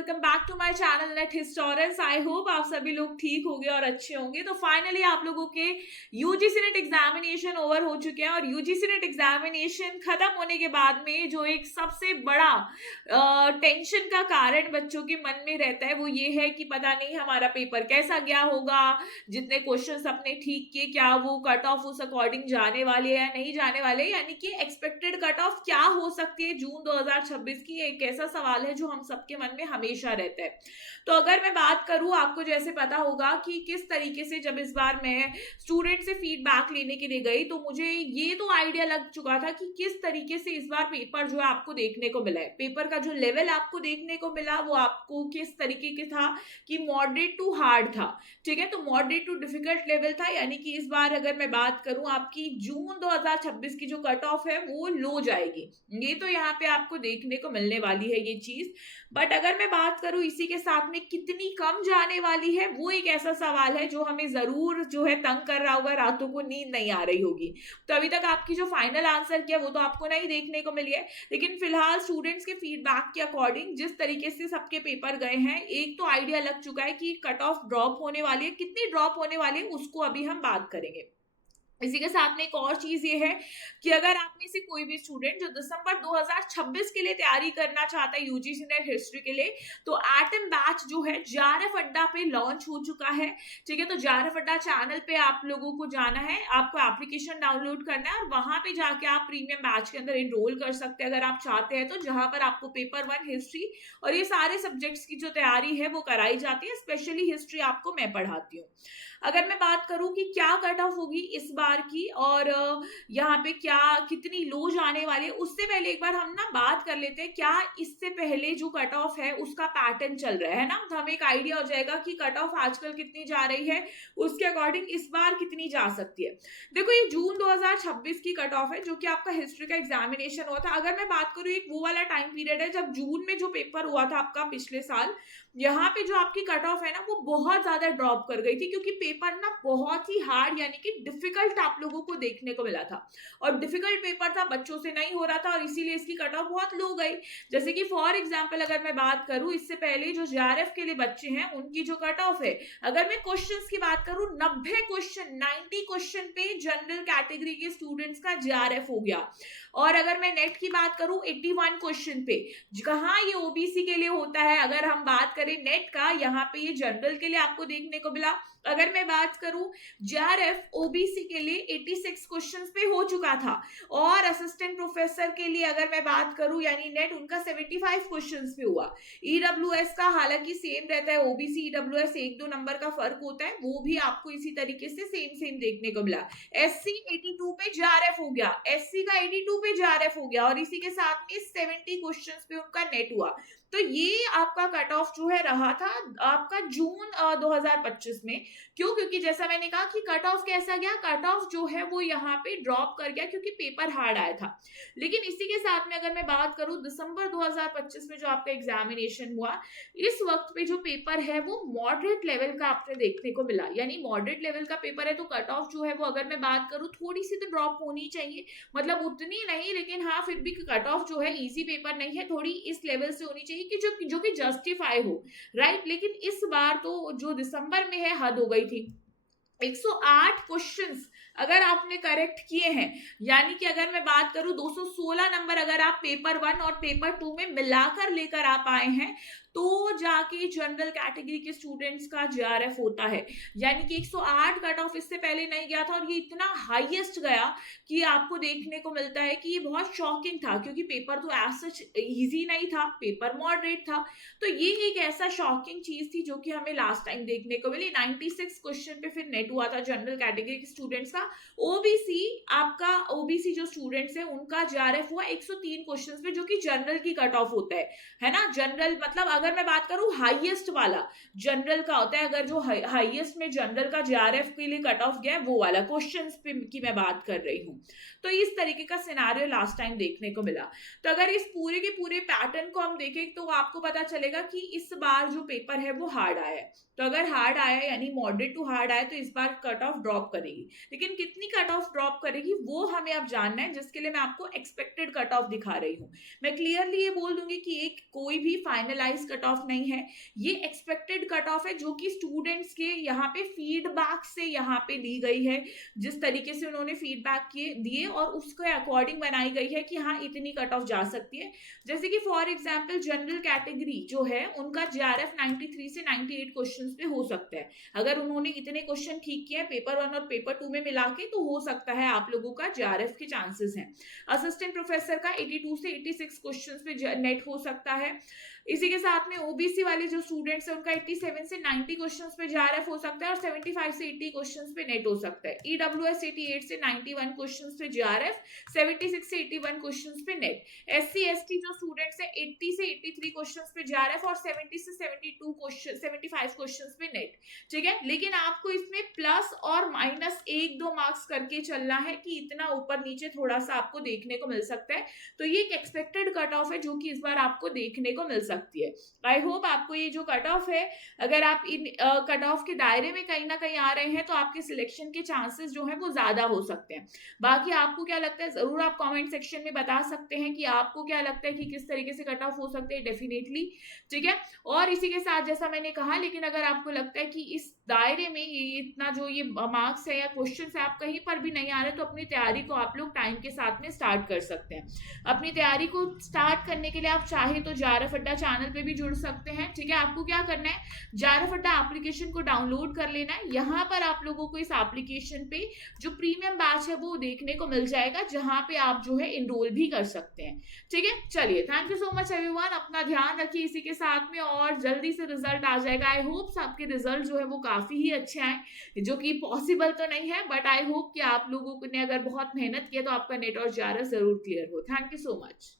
Welcome back to my channel net historians. I hope आप सभी लोग ठीक होंगे और अच्छे होंगे। तो फाइनली आप लोगों के यूजीसी नेट एग्जामिनेशन ओवर हो चुके हैं और यूजीसी नेट एग्जामिनेशन खत्म होने के बाद में जो एक सबसे बड़ा टेंशन का कारण बच्चों के मन में रहता है वो ये है कि पता नहीं हमारा पेपर कैसा गया होगा, जितने क्वेश्चंस अपने ठीक किए क्या वो कट ऑफ उस अकॉर्डिंग जाने वाले या नहीं जाने वाले, यानी कि एक्सपेक्टेड कट ऑफ क्या हो सकती है जून 2026 की। एक ऐसा सवाल है जो हम सबके मन में हमेशा रहता है। तो अगर मैं बात करूं, आपको जैसे पता होगा कि किस तरीके से जब इस बार मैं स्टूडेंट से फीडबैक लेने के लिए गई तो मुझे ये तो आइडिया लग चुका था कि किस तरीके से इस बार पेपर जो है आपको देखने को मिला है। पेपर का जो लेवल आपको देखने को मिला वो आपको किस तरीके के था कि मॉडरेट टू हार्ड था। ठीक है, तो मॉडरेट टू डिफिकल्ट लेवल था, यानी कि इस बार अगर मैं बात करूं आपकी जून 2026 की जो कट ऑफ है वो लो जाएगी। ये तो यहाँ पे आपको देखने को मिलने वाली है ये चीज। बट अगर मैं बात करूं इसी के साथ में कितनी कम जाने वाली है, वो एक ऐसा सवाल है जो हमें जरूर जो है तंग कर रहा होगा, रातों को नींद नहीं आ रही होगी। तो अभी तक आपकी जो फाइनल आंसर किया वो तो आपको नहीं देखने को मिली है, लेकिन फिलहाल स्टूडेंट्स के फीडबैक के अकॉर्डिंग जिस तरीके से सबके पेपर गए हैं एक तो आइडिया लग चुका है कि कट ऑफ ड्रॉप होने वाली है। कितनी ड्रॉप होने वाली है उसको अभी हम बात करेंगे। इसी के साथ में एक और चीज ये है कि अगर आप में से कोई भी स्टूडेंट जो दिसंबर 2026 के लिए तैयारी करना चाहता है यूजीसी नेट हिस्ट्री के लिए, तो एटम बैच जो है जेआरएफ अड्डा पे लॉन्च हो चुका है। ठीक है, तो जेआरएफ अड्डा चैनल पे आप लोगों को जाना है, आपको एप्लीकेशन डाउनलोड करना है और वहां पे जाके आप प्रीमियम बैच के अंदर एनरोल कर सकते हैं अगर आप चाहते हैं तो, जहां पर आपको पेपर 1 हिस्ट्री और ये सारे सब्जेक्ट्स की जो तैयारी है वो कराई जाती है। स्पेशली हिस्ट्री आपको मैं पढ़ाती हूँ। अगर मैं बात करूं कि क्या कट ऑफ होगी इस बार की और यहाँ पे क्या कितनी लो जाने वाली है, उससे पहले एक बार हम ना बात कर लेते हैं क्या इससे पहले जो कट ऑफ है उसका पैटर्न चल रहा है ना, तो हमें एक आइडिया हो जाएगा कि कट ऑफ आजकल कितनी जा रही है, उसके अकॉर्डिंग इस बार कितनी जा सकती है। देखो ये जून 2026 की कट ऑफ है जो कि आपका हिस्ट्री का एग्जामिनेशन हुआ था। अगर मैं बात करूं एक वो वाला टाइम पीरियड है जब जून में जो पेपर हुआ था आपका पिछले साल, यहाँ पे जो आपकी कट ऑफ है ना वो बहुत ज्यादा ड्रॉप कर गई थी क्योंकि पेपर ना बहुत ही हार्ड यानी कि डिफिकल्ट आप लोगों को देखने को मिला था और डिफिकल्ट पेपर था, बच्चों से नहीं हो रहा था और इसीलिए इसकी कट ऑफ बहुत लो गई। जैसे कि फॉर एग्जांपल अगर मैं बात करूं इससे पहले जो जेआरएफ के लिए बच्चे हैं उनकी जो कट ऑफ है, अगर मैं क्वेश्चंस की बात करूं 90 क्वेश्चन 90 क्वेश्चन पे जनरल कैटेगरी के स्टूडेंट्स का जेआरएफ हो गया। और अगर मैं नेट की बात करूं 81 क्वेश्चन पे, कहाँ ये ओबीसी के लिए होता है, अगर हम बात करें नेट का यहाँ पे ये जनरल के लिए आपको देखने को मिला। अगर मैं बात करूं जेआरएफ ओबीसी के लिए 86 क्वेश्चंस पे हो चुका था और असिस्टेंट प्रोफेसर के लिए अगर मैं बात करूं यानी नेट उनका 75 क्वेश्चंस पे हुआ। ईडब्ल्यूएस का हालांकि सेम रहता है, ओबीसी ईडब्ल्यूएस 1-2 नंबर का फर्क होता है, वो भी आपको इसी तरीके से सेम देखने को मिला। एससी 82 पे जेआरएफ हो गया, एससी का 82 पे जेआरएफ हो गया और इसी के साथ में 70 क्वेश्चंस पे उनका नेट हुआ। तो ये आपका कट ऑफ जो है रहा था आपका जून 2025 में। क्यों? क्योंकि जैसा मैंने कहा कि कट ऑफ कैसा गया, कट ऑफ जो है वो यहाँ पे ड्रॉप कर गया क्योंकि पेपर हार्ड आया था। लेकिन इसी के साथ में अगर मैं बात करूं दिसंबर 2025 में जो आपका एग्जामिनेशन हुआ, इस वक्त पे जो पेपर है वो मॉडरेट लेवल का आपने देखने को मिला, यानी मॉडरेट लेवल का पेपर है तो कट ऑफ जो है वो अगर मैं बात करूं थोड़ी सी तो ड्रॉप होनी चाहिए, मतलब उतनी नहीं लेकिन हाँ फिर भी कट ऑफ जो है इजी पेपर नहीं है, थोड़ी इस लेवल से होनी चाहिए कि जो कि जस्टिफाई हो, राइट। लेकिन इस बार तो जो दिसंबर में है हद हो गई थी। 108 क्वेश्चंस अगर आपने करेक्ट किए हैं, यानी कि अगर मैं बात करूं 216 नंबर अगर आप पेपर 1 और पेपर 2 में मिलाकर लेकर आप आए हैं तो जाके जनरल कैटेगरी के स्टूडेंट्स का जेआरएफ होता है। यानी कि 108 कट ऑफ इससे पहले नहीं गया था और ये इतना हाईएस्ट गया कि आपको देखने को मिलता है कि ये बहुत शॉकिंग था क्योंकि पेपर तो एज सच इजी नहीं था, पेपर मॉडरेट था। तो ये एक ऐसा शॉकिंग चीज थी जो कि हमें लास्ट टाइम देखने को मिली। 96 क्वेश्चन पे फिर नेट हुआ था जनरल कैटेगरी के स्टूडेंट्स का। ओबीसी आपका ओबीसी जो स्टूडेंट्स है उनका जेआरएफ हुआ 103 क्वेश्चन पे जो कि जनरल की कट ऑफ होता है ना। जनरल मतलब अगर मैं बात करूं हाईएस्ट वाला जनरल का होता है, अगर जो हाईएस्ट में जनरल का जेआरएफ के लिए कट ऑफ गया है वो वाला क्वेश्चंस पे की मैं बात कर रही हूं। तो इस तरीके का सिनारियो लास्ट टाइम देखने को मिला। तो अगर इस पूरे के पूरे पैटर्न को हम देखें तो आपको पता चलेगा कि इस बार जो पेपर है वो हार्ड आया है। तो अगर हार्ड आया यानी मॉडरेट टू हार्ड आया तो इस बार कट ऑफ ड्रॉप करेगी। लेकिन लेकिन कितनी कट ऑफ ड्रॉप करेगी वो हमें अब जानना है, जिसके लिए मैं आपको एक्सपेक्टेड कट ऑफ दिखा रही हूँ। मैं क्लियरली ये बोल दूंगी कि एक कोई भी फाइनलाइज कट ऑफ नहीं है, ये एक्सपेक्टेड कट ऑफ है जो कि स्टूडेंट्स के यहाँ पे फीडबैक से यहाँ पे ली गई है, जिस तरीके से उन्होंने फीडबैक किए दिए और उसके अकॉर्डिंग बनाई गई है कि हाँ इतनी कट ऑफ जा सकती है। जैसे कि फॉर एग्जाम्पल जनरल कैटेगरी जो है उनका जीआरएफ 93 से 98 क्वेश्चन पे हो सकता है, अगर उन्होंने इतने क्वेश्चन ठीक किए पेपर 1 और पेपर 2 में मिला के, तो हो सकता है आप लोगों का जीआरएफ के चांसेस हैं। असिस्टेंट प्रोफेसर का 82 से 86 क्वेश्चंस पे नेट हो सकता है। इसी के साथ में ओबीसी वाले जो स्टूडेंट्स हैं उनका 87 से 90 क्वेश्चंस पे जीआरएफ हो सकता है और 75 से 80 क्वेश्चंस पे नेट हो सकता है। ईडब्ल्यूएस 88 से 91 क्वेश्चंस पे जीआरएफ, 76 से 81 क्वेश्चंस पे नेट। एससी एसटी जो स्टूडेंट्स हैं 80 से 83 क्वेश्चंस पे जीआरएफ और 70 से 75 क्वेश्चंस पे नेट। ठीक है, लेकिन आपको इसमें प्लस और माइनस 1-2 मार्क्स करके चलना है कि इतना ऊपर नीचे थोड़ा सा आपको देखने को मिल सकता है। तो ये एक एक्सपेक्टेड कट ऑफ है जो कि इस बार आपको देखने को मिल सकती है। आई होप आपको ये जो कट ऑफ है, अगर आप इन कट ऑफ के दायरे में कहीं ना कहीं आ रहे हैं तो आपके सिलेक्शन के चांसेस जो है वो ज्यादा हो सकते हैं। बाकी आपको क्या लगता है जरूर आप कमेंट सेक्शन में बता सकते हैं कि आपको क्या लगता है कि किस तरीके से कट ऑफ हो सकते हैं, डेफिनेटली। ठीक है, और इसी के साथ जैसा मैंने कहा, लेकिन अगर आपको लगता है कि इस दायरे में ये इतना जो ये मार्क्स है या क्वेश्चन है आप कहीं पर भी नहीं आ रहे, तो अपनी तैयारी को आप लोग टाइम के साथ में स्टार्ट कर सकते हैं। अपनी तैयारी को स्टार्ट करने के लिए आप चाहे तो जीआरएफ अड्डा चैनल पे भी जुड़ सकते हैं। ठीक है, आपको क्या करना है, जीआरएफ अड्डा एप्लीकेशन को डाउनलोड कर लेना है। यहाँ पर आप लोगों को इस एप्लीकेशन पे जो प्रीमियम बैच है वो देखने को मिल जाएगा, जहां पे आप जो है इनरोल भी कर सकते हैं। ठीक है, चलिए, thank you so much everyone, अपना ध्यान रखिए इसी के साथ में, और जल्दी से रिजल्ट आ जाएगा। आई होप आपके रिजल्ट जो है वो काफी ही अच्छे आए, जो कि पॉसिबल तो नहीं है, बट आई होप कि आप लोगों ने अगर बहुत मेहनत किया तो आपका नेट और जीआरएफ जरूर क्लियर हो। Thank you so much.